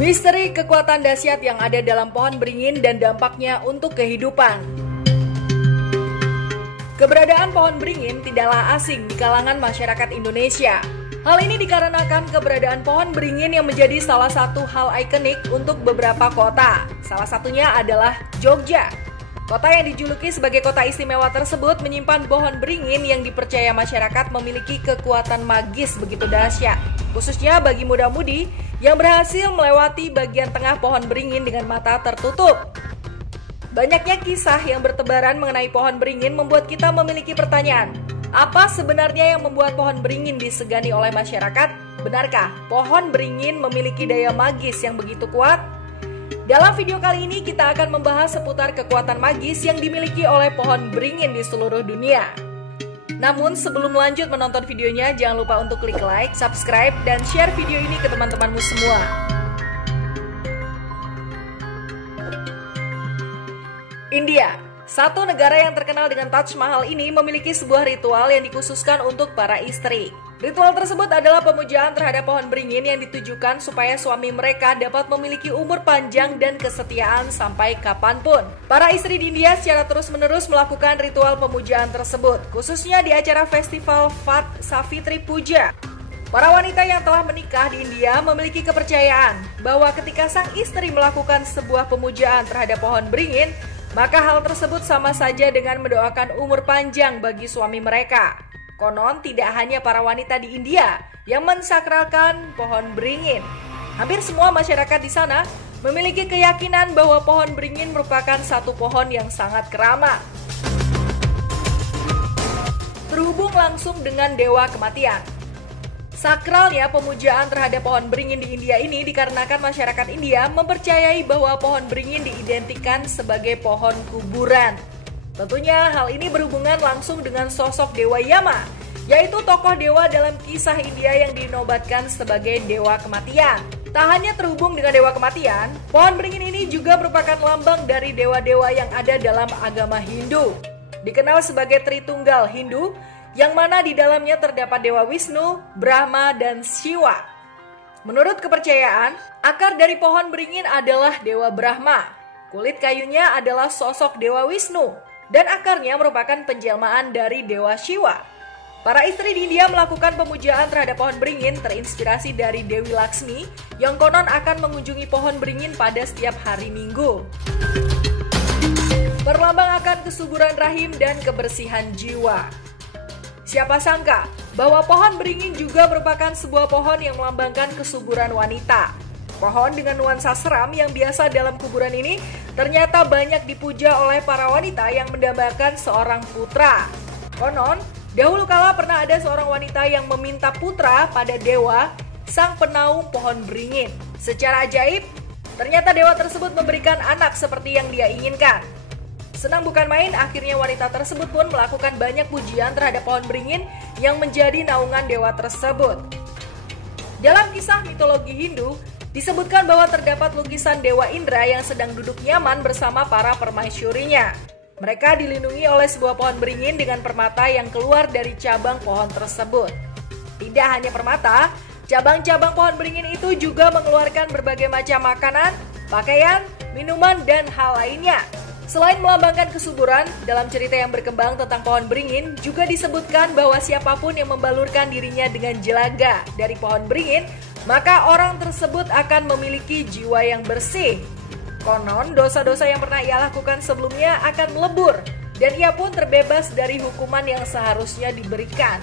Misteri kekuatan dahsyat yang ada dalam pohon beringin dan dampaknya untuk kehidupan. Keberadaan pohon beringin tidaklah asing di kalangan masyarakat Indonesia. Hal ini dikarenakan keberadaan pohon beringin yang menjadi salah satu hal ikonik untuk beberapa kota. Salah satunya adalah Jogja. Kota yang dijuluki sebagai kota istimewa tersebut menyimpan pohon beringin yang dipercaya masyarakat memiliki kekuatan magis begitu dahsyat. Khususnya bagi muda-mudi yang berhasil melewati bagian tengah pohon beringin dengan mata tertutup. Banyaknya kisah yang bertebaran mengenai pohon beringin membuat kita memiliki pertanyaan. Apa sebenarnya yang membuat pohon beringin disegani oleh masyarakat? Benarkah pohon beringin memiliki daya magis yang begitu kuat? Dalam video kali ini kita akan membahas seputar kekuatan magis yang dimiliki oleh pohon beringin di seluruh dunia. Namun sebelum lanjut menonton videonya, jangan lupa untuk klik like, subscribe, dan share video ini ke teman-temanmu semua. India, satu negara yang terkenal dengan Taj Mahal ini memiliki sebuah ritual yang dikhususkan untuk para istri. Ritual tersebut adalah pemujaan terhadap pohon beringin yang ditujukan supaya suami mereka dapat memiliki umur panjang dan kesetiaan sampai kapanpun. Para istri di India secara terus-menerus melakukan ritual pemujaan tersebut, khususnya di acara festival Vat Savitri Puja. Para wanita yang telah menikah di India memiliki kepercayaan bahwa ketika sang istri melakukan sebuah pemujaan terhadap pohon beringin, maka hal tersebut sama saja dengan mendoakan umur panjang bagi suami mereka. Konon tidak hanya para wanita di India yang mensakralkan pohon beringin. Hampir semua masyarakat di sana memiliki keyakinan bahwa pohon beringin merupakan satu pohon yang sangat keramat. Terhubung langsung dengan dewa kematian. Sakralnya pemujaan terhadap pohon beringin di India ini dikarenakan masyarakat India mempercayai bahwa pohon beringin diidentikan sebagai pohon kuburan. Tentunya hal ini berhubungan langsung dengan sosok Dewa Yama, yaitu tokoh dewa dalam kisah India yang dinobatkan sebagai dewa kematian. Tak hanya terhubung dengan dewa kematian, pohon beringin ini juga merupakan lambang dari dewa-dewa yang ada dalam agama Hindu. Dikenal sebagai Tritunggal Hindu, yang mana di dalamnya terdapat Dewa Wisnu, Brahma, dan Shiva. Menurut kepercayaan, akar dari pohon beringin adalah Dewa Brahma, kulit kayunya adalah sosok Dewa Wisnu, dan akarnya merupakan penjelmaan dari Dewa Shiva. Para istri di India melakukan pemujaan terhadap pohon beringin terinspirasi dari Dewi Laksmi yang konon akan mengunjungi pohon beringin pada setiap hari Minggu. Berlambang akan kesuburan rahim dan kebersihan jiwa. Siapa sangka bahwa pohon beringin juga merupakan sebuah pohon yang melambangkan kesuburan wanita. Pohon dengan nuansa seram yang biasa dalam kuburan ini ternyata banyak dipuja oleh para wanita yang mendambakan seorang putra. Konon, dahulu kala pernah ada seorang wanita yang meminta putra pada dewa, sang penaung pohon beringin. Secara ajaib, ternyata dewa tersebut memberikan anak seperti yang dia inginkan. Senang bukan main, akhirnya wanita tersebut pun melakukan banyak pujian terhadap pohon beringin yang menjadi naungan dewa tersebut. Dalam kisah mitologi Hindu, disebutkan bahwa terdapat lukisan Dewa Indra yang sedang duduk nyaman bersama para permaisyurinya. Mereka dilindungi oleh sebuah pohon beringin dengan permata yang keluar dari cabang pohon tersebut. Tidak hanya permata, cabang-cabang pohon beringin itu juga mengeluarkan berbagai macam makanan, pakaian, minuman, dan hal lainnya. Selain melambangkan kesuburan, dalam cerita yang berkembang tentang pohon beringin juga disebutkan bahwa siapapun yang membalurkan dirinya dengan jelaga dari pohon beringin, maka orang tersebut akan memiliki jiwa yang bersih. Konon, dosa-dosa yang pernah ia lakukan sebelumnya akan melebur, dan ia pun terbebas dari hukuman yang seharusnya diberikan.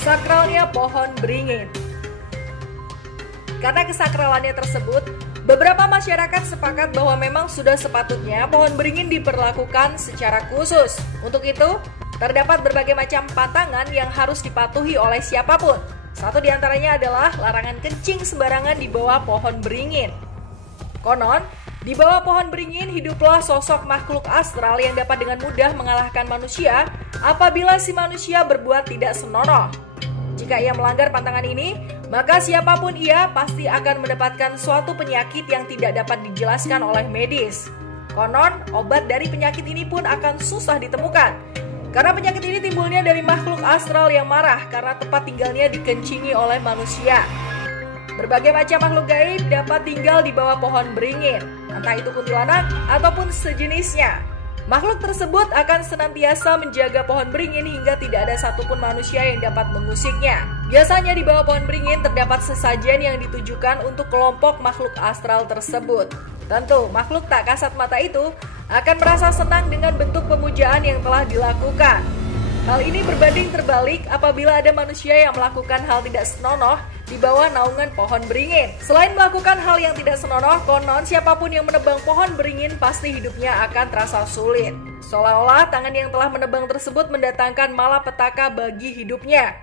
Sakralnya pohon beringin. Karena kesakralannya tersebut, beberapa masyarakat sepakat bahwa memang sudah sepatutnya pohon beringin diperlakukan secara khusus. Untuk itu, terdapat berbagai macam pantangan yang harus dipatuhi oleh siapapun. Satu di antaranya adalah larangan kencing sembarangan di bawah pohon beringin. Konon, di bawah pohon beringin hiduplah sosok makhluk astral yang dapat dengan mudah mengalahkan manusia apabila si manusia berbuat tidak senonoh. Jika ia melanggar pantangan ini, maka siapapun ia pasti akan mendapatkan suatu penyakit yang tidak dapat dijelaskan oleh medis. Konon, obat dari penyakit ini pun akan susah ditemukan. Karena penyakit ini timbulnya dari makhluk astral yang marah karena tempat tinggalnya dikencingi oleh manusia. Berbagai macam makhluk gaib dapat tinggal di bawah pohon beringin, entah itu kuntilanak ataupun sejenisnya. Makhluk tersebut akan senantiasa menjaga pohon beringin hingga tidak ada satupun manusia yang dapat mengusiknya. Biasanya di bawah pohon beringin terdapat sesajen yang ditujukan untuk kelompok makhluk astral tersebut. Tentu, makhluk tak kasat mata itu akan merasa senang dengan bentuk pemujaan yang telah dilakukan. Hal ini berbanding terbalik apabila ada manusia yang melakukan hal tidak senonoh di bawah naungan pohon beringin. Selain melakukan hal yang tidak senonoh, konon siapapun yang menebang pohon beringin pasti hidupnya akan terasa sulit. Seolah-olah tangan yang telah menebang tersebut mendatangkan malapetaka bagi hidupnya.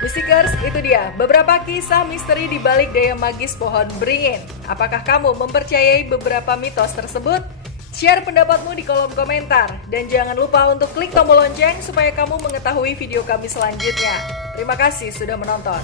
Musikers, itu dia beberapa kisah misteri di balik daya magis pohon beringin. Apakah kamu mempercayai beberapa mitos tersebut? Share pendapatmu di kolom komentar. Dan jangan lupa untuk klik tombol lonceng supaya kamu mengetahui video kami selanjutnya. Terima kasih sudah menonton.